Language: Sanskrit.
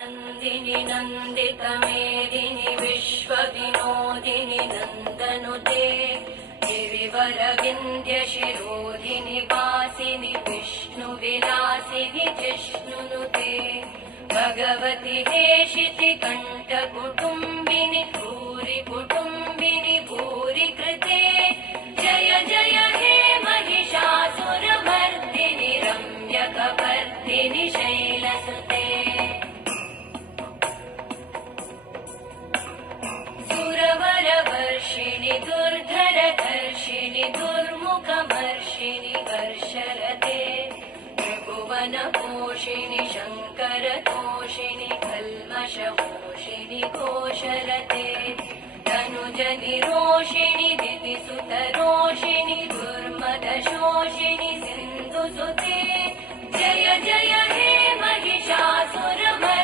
नन्दिनि नन्दितमेदिनि विश्वविनोदिनि नन्दनुते गिरिवरविन्द्यशिरोधिनि वासिनि विष्णुविलासिनि जिष्णुनुते भगवति हेशिति कण्ठकुटुम्बिनि भूरि कुटुम्बिनि भूरि कृते जय जय हे महिषासुरमर्दिनि रम्यकपर्दिनि शैलसुते सुरवरवर्षिणि दुर्धरधर्षिणि दुर्मुखमर्षिणि वर्षरते त्रिभुवनपोषिणि शङ्करतोषिणि कल्मषमोषिणि घोषरते तनुजनिरोषिणि दितिसुतरोषिणि दुर्मदशोषिणि सिन्धुसुते जय जय